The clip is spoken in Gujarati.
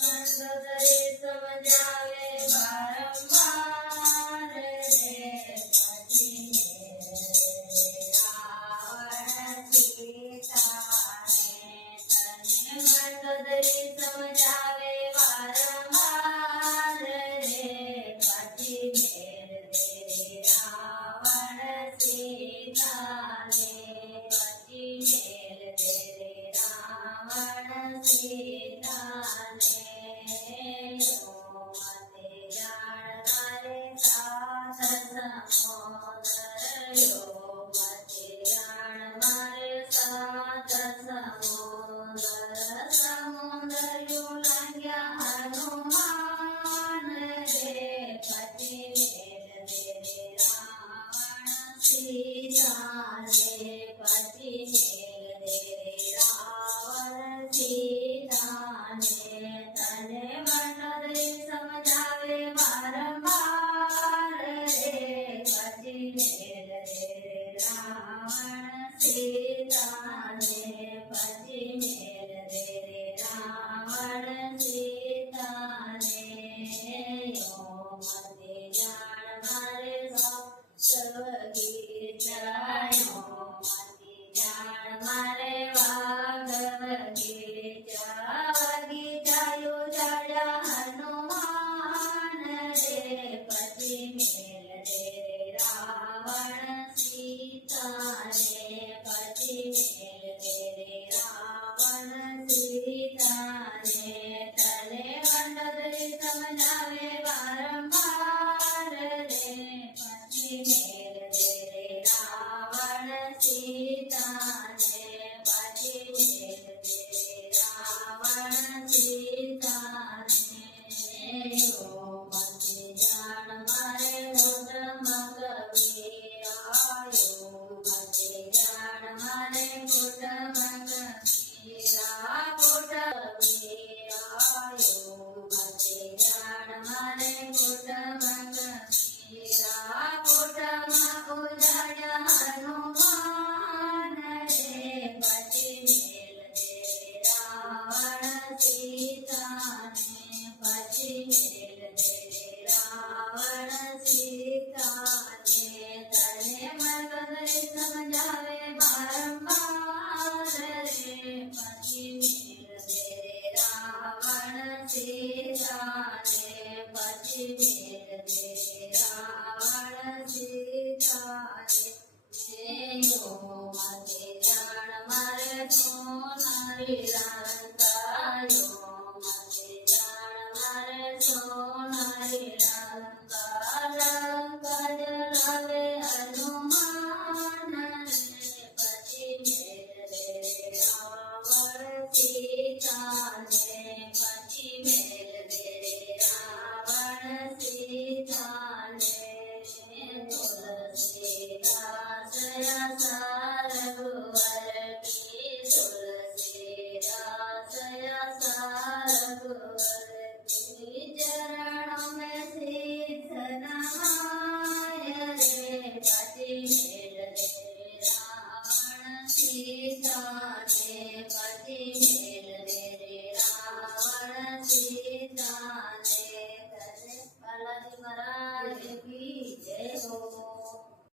મંદોદરી સમજાવે વારંવાર રે પછી રાવણ સીતાને તને મંદોદરી સમજાવે વારંવાર રે પછી મેર દે રાવણ સીતાને પછી મેર દે રાવણ સીતાને મતે જાણનારે સાથ સમોદરયો મતે જાણનારે સાથ સમોદરયો લાગ્યા હનુમાન રે પછી મેર દે રાવણ સીતાને પછી મેર દે રાવણ સીતાને તને મંડોદરી સમજાવે વારંવાર રે પછી મેર દે રાવણ સીતાને પછી મેર દે રાવણ સીતાને મતે જાણનારે સર્વગી જાયો મતે જાણનારે વાગવગી જાયો જાડ્યા હનુમાન રે પછી મેર દે રાવણ સીતાને પછી મેર દે રાવણ સીતાને તને મંડોદરી સમજાવે વારંવાર રે પછી મેર દે રાવણ સીતાને પછી મેર દે રાવણ સીતાને મતે જાણ મારે કુટુંબ કબીરાયો મતે જાણ મારે કુટુંબ કબીરાયો મતે જાણ મારે કુટુંબ કુટુંબ ઉજાડ્યા હનુમાન રે પછી મેર દે રાવણ સીતાને પછી મેર દે રાવણ સીતાને તને મંદોદરી સમજાવે વારંવાર રે પછી મેર દે રાવણ સીતાને